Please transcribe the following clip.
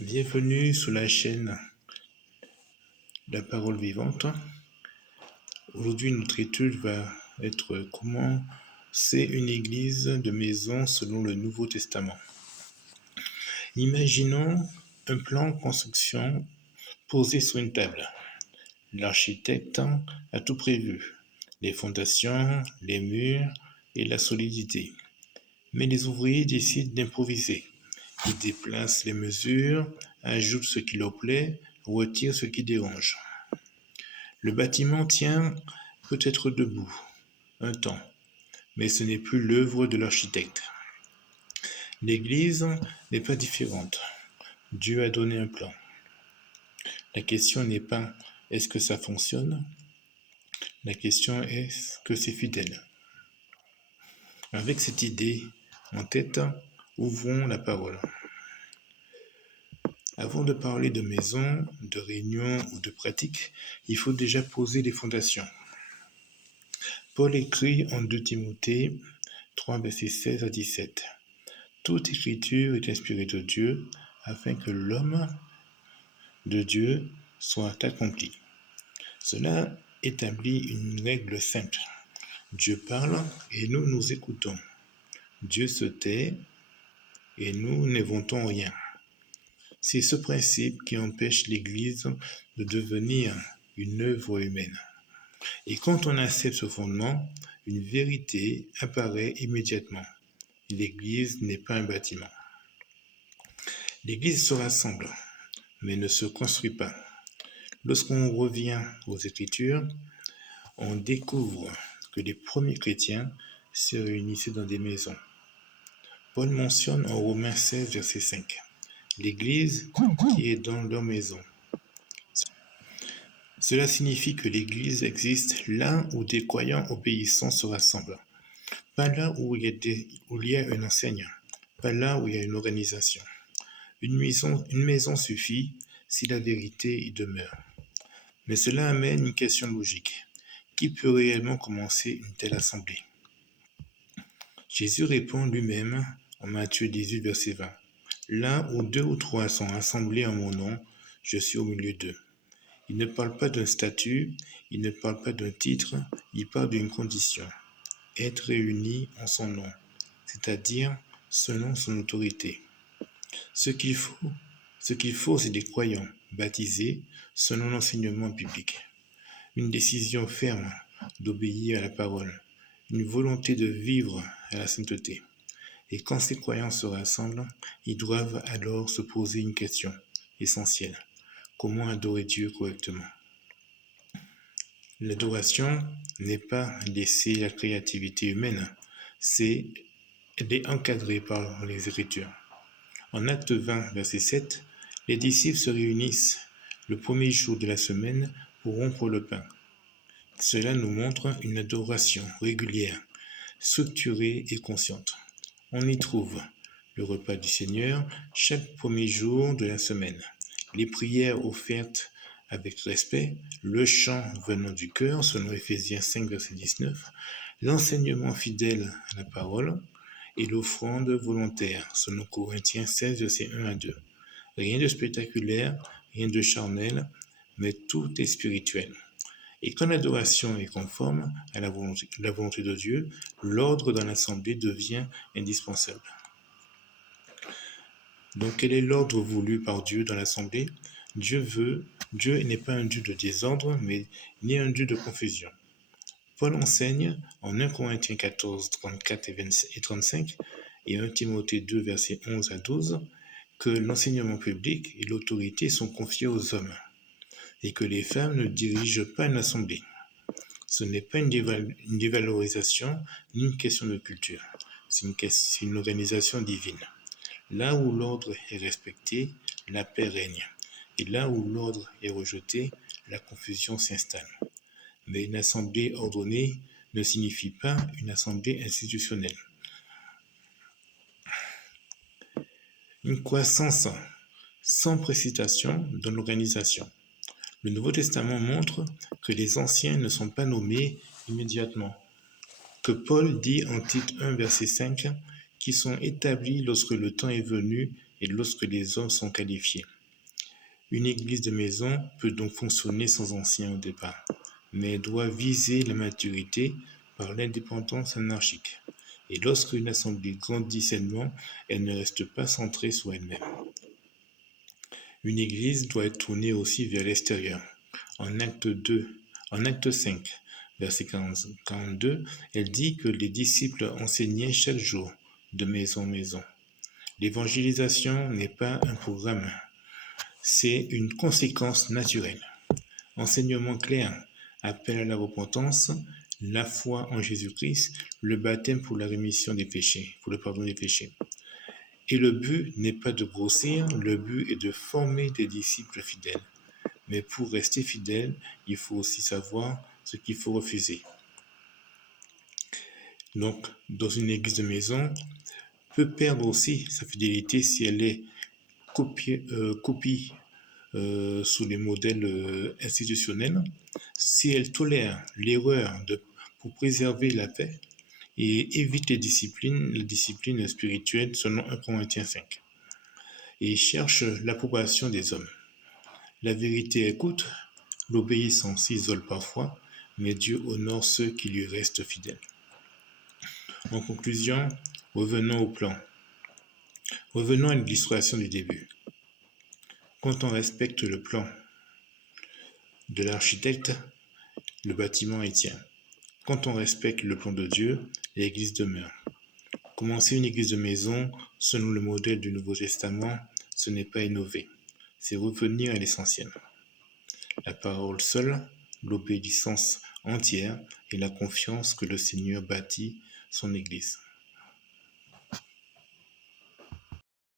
Bienvenue sur la chaîne La Parole Vivante. Aujourd'hui, notre étude va être comment c'est une église de maison selon le Nouveau Testament. Imaginons un plan de construction posé sur une table. L'architecte a tout prévu, les fondations, les murs et la solidité. Mais les ouvriers décident d'improviser. Ils déplacent les mesures, ajoutent ce qui leur plaît, retirent ce qui dérange. Le bâtiment tient peut-être debout un temps, mais ce n'est plus l'œuvre de l'architecte. L'Église n'est pas différente. Dieu a donné un plan. La question n'est pas est-ce que ça fonctionne? La question est est-ce que c'est fidèle? Avec cette idée en tête, ouvrons la parole. Avant de parler de maison, de réunion ou de pratique, il faut déjà poser les fondations. Paul écrit en 2 Timothée 3, versets 16 à 17. Toute écriture est inspirée de Dieu afin que l'homme de Dieu soit accompli. Cela établit une règle simple. Dieu parle et nous nous écoutons. Dieu se tait et nous n'inventons rien. C'est ce principe qui empêche l'Église de devenir une œuvre humaine. Et quand on accepte ce fondement, une vérité apparaît immédiatement. L'Église n'est pas un bâtiment. L'Église se rassemble, mais ne se construit pas. Lorsqu'on revient aux Écritures, on découvre que les premiers chrétiens se réunissaient dans des maisons. Paul mentionne en Romains 16, verset 5, l'Église qui est dans leur maison. Cela signifie que l'Église existe là où des croyants obéissants se rassemblent. Pas là où il y a un enseignant, pas là où il y a une organisation. Une maison suffit si la vérité y demeure. Mais cela amène une question logique. Qui peut réellement commencer une telle assemblée? Jésus répond lui-même en Matthieu 18, verset 20. Là où 2 ou 3 sont assemblés en mon nom, je suis au milieu d'eux. Il ne parle pas d'un statut, il ne parle pas d'un titre, il parle d'une condition. Être réunis en son nom, c'est-à-dire selon son autorité. Ce qu'il faut, c'est des croyants baptisés selon l'enseignement biblique. Une décision ferme d'obéir à la parole, une volonté de vivre à la sainteté. Et quand ces croyants se rassemblent, ils doivent alors se poser une question essentielle. Comment adorer Dieu correctement? L'adoration n'est pas laisser la créativité humaine, elle est encadrée par les Écritures. En Acte 20, verset 7, les disciples se réunissent le premier jour de la semaine pour rompre le pain. Cela nous montre une adoration régulière, structurée et consciente. On y trouve le repas du Seigneur chaque premier jour de la semaine, les prières offertes avec respect, le chant venant du cœur selon Éphésiens 5, verset 19, l'enseignement fidèle à la parole et l'offrande volontaire selon Corinthiens 16, verset 1 à 2. Rien de spectaculaire, rien de charnel, mais tout est spirituel. Et quand l'adoration est conforme à la volonté de Dieu, l'ordre dans l'assemblée devient indispensable. Donc quel est l'ordre voulu par Dieu dans l'assemblée? Dieu n'est pas un Dieu de désordre, mais ni un Dieu de confusion. Paul enseigne en 1 Corinthiens 14, 34 et 35 et 1 Timothée 2, versets 11 à 12, que l'enseignement public et l'autorité sont confiés aux hommes et que les femmes ne dirigent pas une assemblée. Ce n'est pas une dévalorisation ni une question de culture, c'est une organisation divine. Là où l'ordre est respecté, la paix règne, et là où l'ordre est rejeté, la confusion s'installe. Mais une assemblée ordonnée ne signifie pas une assemblée institutionnelle. Une croissance sans précipitation dans l'organisation. Le Nouveau Testament montre que les anciens ne sont pas nommés immédiatement, que Paul dit en Tite 1, verset 5, qui sont établis lorsque le temps est venu et lorsque les hommes sont qualifiés. Une église de maison peut donc fonctionner sans anciens au départ, mais elle doit viser la maturité par l'indépendance anarchique. Et lorsqu'une assemblée grandit sainement, elle ne reste pas centrée sur elle-même. Une église doit être tournée aussi vers l'extérieur. En acte 5, verset 42, elle dit que les disciples enseignaient chaque jour, de maison en maison. L'évangélisation n'est pas un programme, c'est une conséquence naturelle. Enseignement clair, appel à la repentance, la foi en Jésus-Christ, le baptême pour la rémission des péchés, pour le pardon des péchés. Et le but n'est pas de grossir, le but est de former des disciples fidèles. Mais pour rester fidèle, il faut aussi savoir ce qu'il faut refuser. Donc, dans une église de maison, peut perdre aussi sa fidélité si elle est copie sous les modèles institutionnels, si elle tolère l'erreur pour préserver la paix et évite la discipline spirituelle selon 1 Corinthiens 5, et cherche l'approbation des hommes. La vérité écoute, l'obéissance s'isole parfois, mais Dieu honore ceux qui lui restent fidèles. En conclusion, revenons au plan. Revenons à l'illustration du début. Quand on respecte le plan de l'architecte, le bâtiment est tient. Quand on respecte le plan de Dieu, l'église demeure. Commencer une église de maison, selon le modèle du Nouveau Testament, ce n'est pas innover, c'est revenir à l'essentiel. La parole seule, l'obéissance entière et la confiance que le Seigneur bâtit son église.